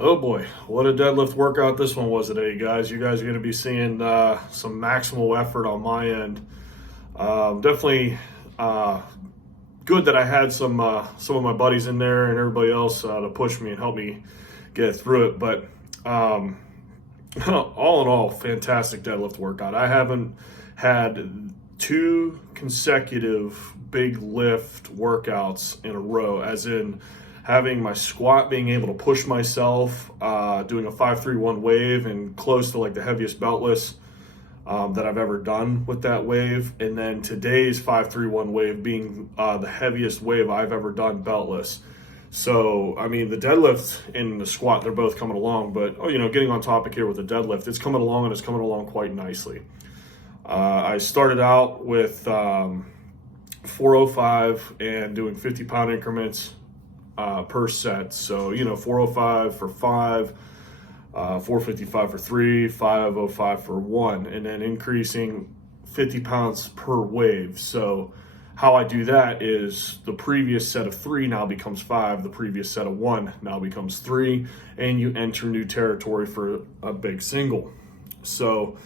Oh boy, what a deadlift workout this one was today, guys. You guys are going to be seeing some maximal effort on my end. Definitely uh, good that I had some of my buddies in there and everybody else to push me and help me get through it. But all in all, fantastic deadlift workout. I haven't had two consecutive big lift workouts in a row, as in having my squat, being able to push myself, doing a 5-3-1 wave and close to like the heaviest beltless that I've ever done with that wave. And then today's 5-3-1 wave being the heaviest wave I've ever done beltless. So, I mean, the deadlift and the squat, they're both coming along, but, getting on topic here with the deadlift, it's coming along and it's coming along quite nicely. I started out with 405 and doing 50-pound increments per set. So, 405 for 5, 455 for 3, 505 for 1, and then increasing 50 pounds per wave. So how I do that is the previous set of 3 now becomes 5, the previous set of 1 now becomes 3, and you enter new territory for a big single. So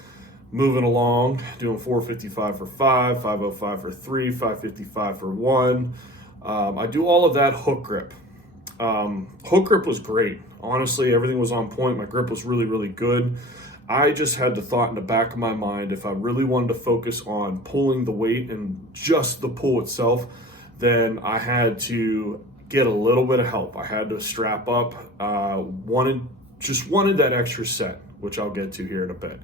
moving along, doing 455 for 5, 505 for 3, 555 for 1. I do all of that hook grip. Hook grip was great. Honestly, everything was on point. My grip was really, really good. I just had the thought in the back of my mind, if I really wanted to focus on pulling the weight and just the pull itself, then I had to get a little bit of help. I had to strap up. Wanted that extra set, which I'll get to here in a bit.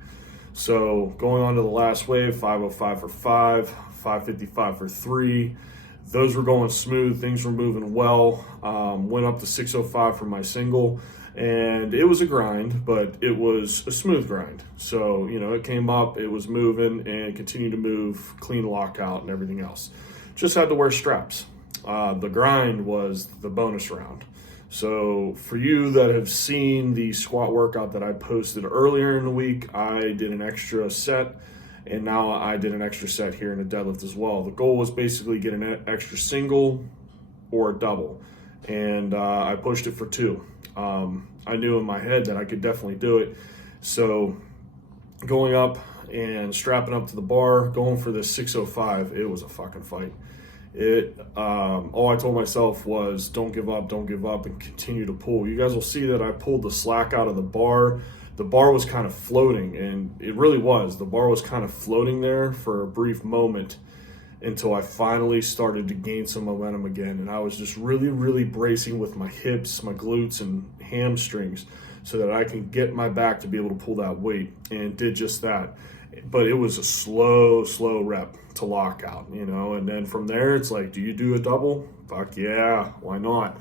So going on to the last wave, 505 for 5, 555 for 3. Those were going smooth. Things were moving well. Went up to 605 for my single, and it was a grind, but it was a smooth grind. So, it came up, it was moving, and continued to move, clean lockout and everything else. Just had to wear straps. The grind was the bonus round. So for you that have seen the squat workout that I posted earlier in the week, I did an extra set. And now I did an extra set here in a deadlift as well. The goal was basically get an extra single or a double. And I pushed it for 2. I knew in my head that I could definitely do it. So going up and strapping up to the bar, going for the 605, it was a fucking fight. All I told myself was don't give up, and continue to pull. You guys will see that I pulled the slack out of the bar. The bar was kind of floating, and it really was. The bar was kind of floating there for a brief moment until I finally started to gain some momentum again. And I was just really, really bracing with my hips, my glutes, and hamstrings so that I can get my back to be able to pull that weight, and did just that. But it was a slow rep to lock out, and then from there, it's like, do you do a double? Fuck yeah, why not?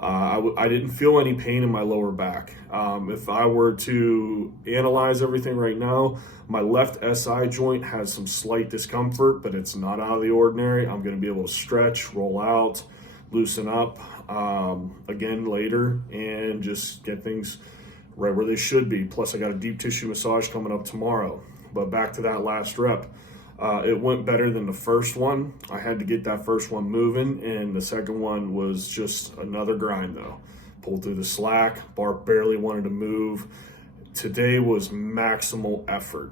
I didn't feel any pain in my lower back. If I were to analyze everything right now, my left SI joint has some slight discomfort, but it's not out of the ordinary. I'm going to be able to stretch, roll out, loosen up again later, and just get things right where they should be. Plus, I got a deep tissue massage coming up tomorrow. But back to that last rep. It went better than the first one. I had to get that first one moving, and the second one was just another grind though. Pulled through the slack, bar barely wanted to move. Today was maximal effort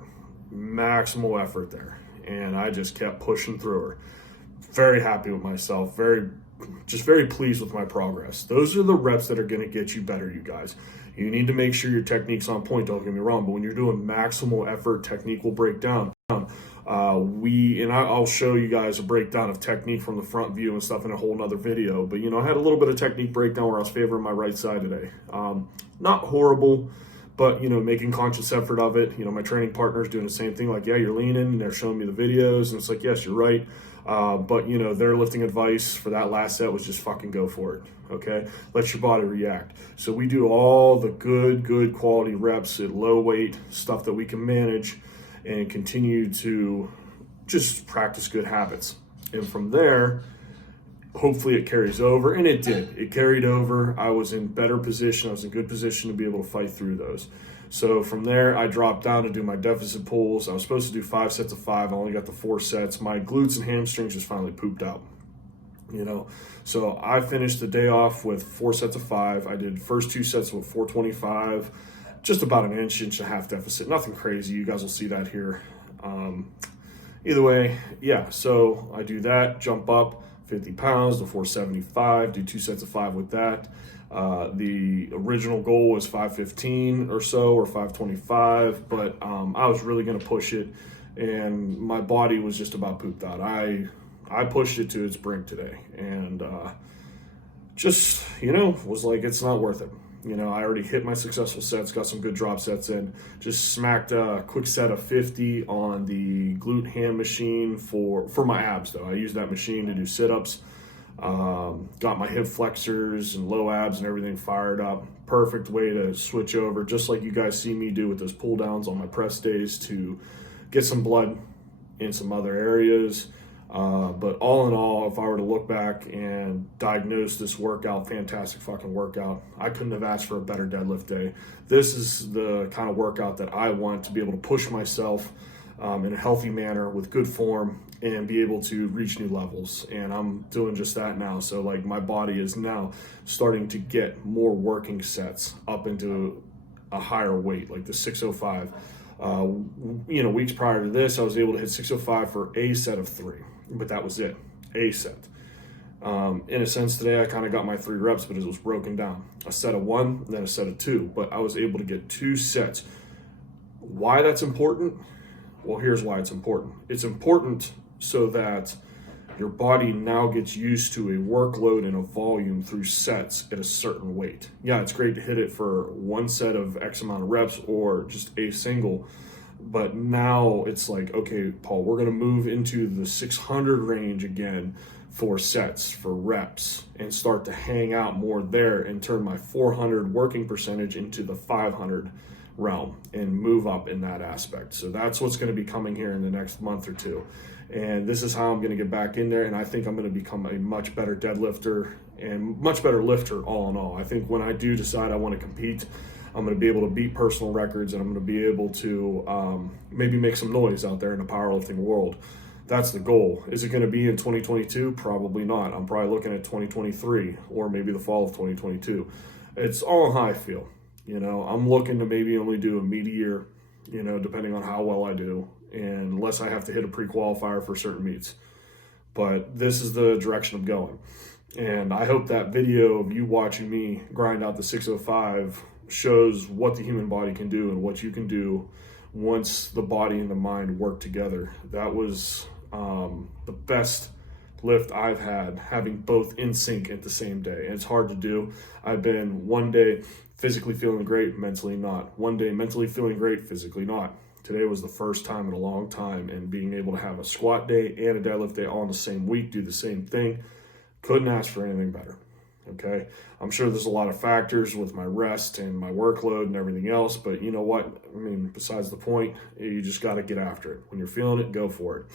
there. And I just kept pushing through her. Very happy with myself, very pleased with my progress. Those are the reps that are gonna get you better, you guys. You need to make sure your technique's on point, don't get me wrong, but when you're doing maximal effort, technique will break down. I'll show you guys a breakdown of technique from the front view and stuff in a whole nother video. But, I had a little bit of technique breakdown where I was favoring my right side today. Not horrible, but, making conscious effort of it. My training partner's doing the same thing. Like, yeah, you're leaning, and they're showing me the videos. And it's like, yes, you're right. But, their lifting advice for that last set was just fucking go for it. Okay? Let your body react. So we do all the good quality reps at low weight, stuff that we can manage, and continue to just practice good habits. And from there, hopefully it carries over, and it did. It carried over. I was in better position. I was in good position to be able to fight through those. So from there, I dropped down to do my deficit pulls. I was supposed to do 5 sets of 5. I only got the 4 sets. My glutes and hamstrings just finally pooped out. you know. So I finished the day off with 4 sets of 5. I did first 2 sets with 425, just about an inch and a half deficit. Nothing crazy. You guys will see that here. Either way, yeah, so I do that, jump up 50 pounds to 475, do 2 sets of 5 with that. The original goal was 515 or so, or 525, but I was really going to push it, and my body was just about pooped out. I pushed it to its brink today, and just, was like, it's not worth it. I already hit my successful sets, got some good drop sets in, just smacked a quick set of 50 on the glute hand machine for my abs, though. I use that machine to do sit-ups. Got my hip flexors and low abs and everything fired up. Perfect way to switch over, just like you guys see me do with those pull downs on my press days, to get some blood in some other areas. But all in all, if I were to look back and diagnose this workout, fantastic fucking workout, I couldn't have asked for a better deadlift day. This is the kind of workout that I want to be able to push myself in a healthy manner with good form and be able to reach new levels. And I'm doing just that now. So like, my body is now starting to get more working sets up into a higher weight, like the 605. Weeks prior to this, I was able to hit 605 for a set of 3, but that was it, a set. In a sense, today I kind of got my 3 reps, but it was broken down. A set of 1, then a set of 2, but I was able to get 2 sets. Why that's important? Well, here's why it's important. It's important so that your body now gets used to a workload and a volume through sets at a certain weight. Yeah, it's great to hit it for 1 set of X amount of reps or just a single, but now it's like, okay, Paul, we're going to move into the 600 range again for sets, for reps, and start to hang out more there and turn my 400 working percentage into the 500 realm and move up in that aspect. So that's what's going to be coming here in the next month or 2. And this is how I'm going to get back in there. And I think I'm going to become a much better deadlifter and much better lifter all in all. I think when I do decide I want to compete, I'm going to be able to beat personal records, and I'm going to be able to maybe make some noise out there in the powerlifting world. That's the goal. Is it going to be in 2022? Probably not. I'm probably looking at 2023 or maybe the fall of 2022. It's all how I feel. I'm looking to maybe only do a meet a year, depending on how well I do, and unless I have to hit a pre-qualifier for certain meets. But this is the direction I'm going. And I hope that video of you watching me grind out the 605 shows what the human body can do and what you can do once the body and the mind work together. That was the best lift I've had, having both in sync at the same day. And it's hard to do. I've been one day physically feeling great, mentally not. One day mentally feeling great, physically not. Today was the first time in a long time, and being able to have a squat day and a deadlift day all in the same week, do the same thing, couldn't ask for anything better. Okay, I'm sure there's a lot of factors with my rest and my workload and everything else, but you know what? I mean, besides the point, you just got to get after it. When you're feeling it, go for it.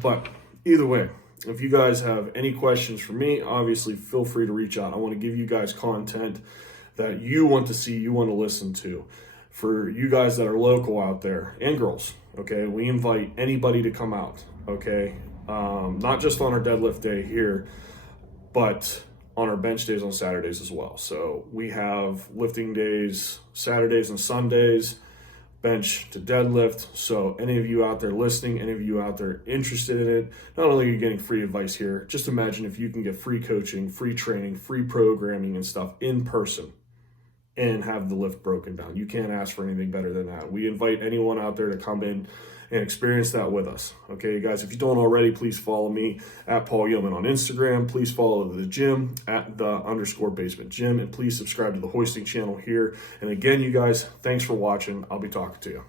But either way, if you guys have any questions for me, obviously feel free to reach out. I want to give you guys content that you want to see, you want to listen to. For you guys that are local out there, and girls, okay, we invite anybody to come out, okay? Not just on our deadlift day here, but on our bench days on Saturdays as well. So we have lifting days Saturdays and Sundays, bench to deadlift. So any of you out there listening, any of you out there interested in it, not only are you getting free advice here, just imagine if you can get free coaching, free training, free programming and stuff in person and have the lift broken down. You can't ask for anything better than that. We invite anyone out there to come in and experience that with us. Okay, guys, if you don't already, please follow me at Paul Yeoman on Instagram. Please follow the gym at _basement gym, and please subscribe to the hoisting channel here. And again, you guys, thanks for watching. I'll be talking to you.